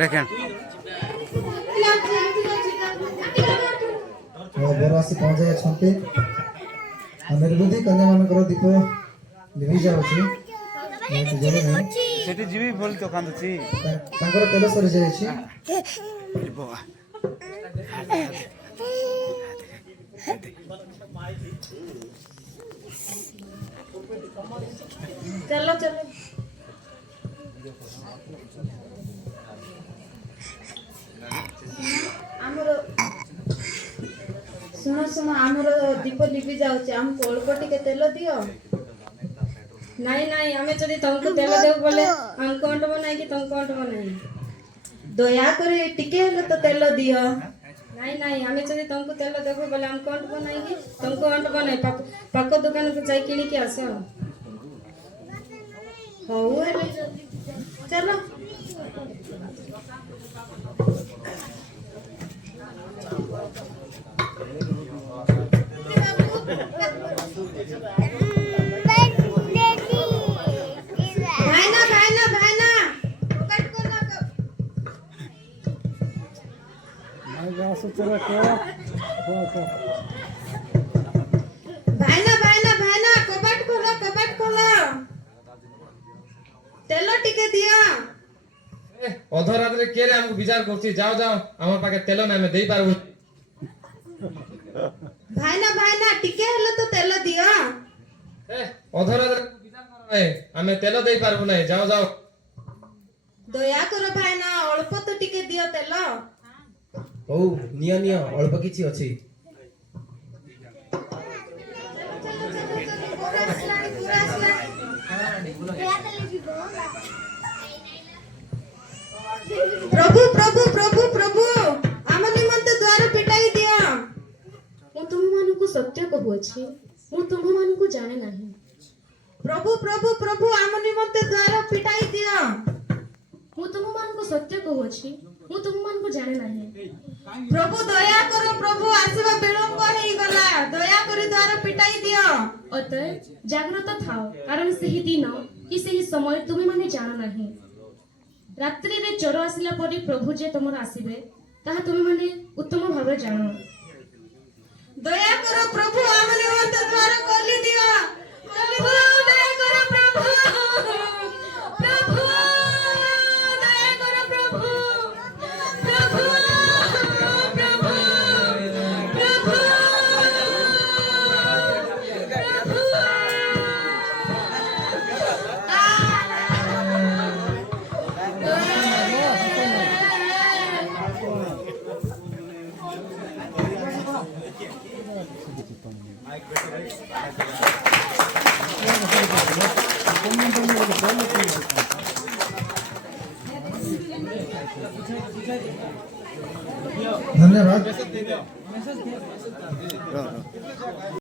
দেখেন ବରଆସି ପହଞ୍ଚାଇ ଅଛନ୍ତି। ନିର୍ବୁଦ୍ଧି କନ୍ୟାମାନଙ୍କର ଦୀପ ଲିଭି ଯାଉଛି। ସେଠି ଯିବି ବୋଲି ତ କାନ୍ଦୁଛି। ତାଙ୍କର ତେଲ ସରିଯାଇଛି। चलो चलो आमर सुन सुन आमर दीप लिभि जाउछि हमको अल्प टिके तेल दियो। नहीं नहीं हमें जदि तुमको तेल देव बोले हमको अंटबो नहीं कि तुमको अंटबो नहीं। दया करे टिके हेले तो तेल दियो। नहीं नहीं हमें जदि तुमको तेल देव बोले हमको अंटबो नहीं कि तुमको अंटबो नहीं। पाको दुकान को जाई किनी के आसो। हो हेले चलो भाईना कबाट खोलो तेल टिके दिया। अधरात रे के रे हमको विचार करछि जाओ जाओ हमर पाके तेल ना में देई पारबो। भाईना टिके हेले तो तेल दिया। अधरात रे विचार करो ए हमें तेल देई पारबो नहीं जाओ जाओ। दया करो भाईना अल्प तो टिके दियो तेल। ओ निया अल्प किछि अछि। प्रभु प्रभु प्रभु प्रभु आम निमंते द्वार पिटाई दिया। ମୁଁ ତୁମମାନଙ୍କୁ ସତ୍ୟ କହୁଅଛି ମୁଁ ତୁମମାନଙ୍କୁ ଜାଣେ ନାହିଁ। प्रभु प्रभु प्रभु आम निमंते द्वार पिटाई दिया। ମୁଁ ତୁମମାନଙ୍କୁ ସତ୍ୟ କହୁଅଛି ମୁଁ ତୁମମାନଙ୍କୁ ଜାଣେ ନାହିଁ। प्रभु दया करो प्रभु आसीबा विलंब हेई गला दया करी द्वार पिटाई दियो। ଅତଏବ ଜାଗ୍ରତ ଥାଅ କାରଣ ସେହି ଦିନ କି ସେହି ସମୟ ତୁମେମାନେ ଜାଣ ନାହିଁ। ରାତ୍ରିରେ ଚୋର ଆସିଲା ପରି ପ୍ରଭୁ ଯେ ତମର ଆସିବେ ତାହା ତୁମେମାନେ ଉତ୍ତମ ଭାବରେ ଜାଣ। दया करो प्रभु आम निमंते द्वार खोली दियो। प्रभु दया करो प्रभु प्रभु दया करो प्रभु प्रभु प्रभु प्रभु धन्यवाद।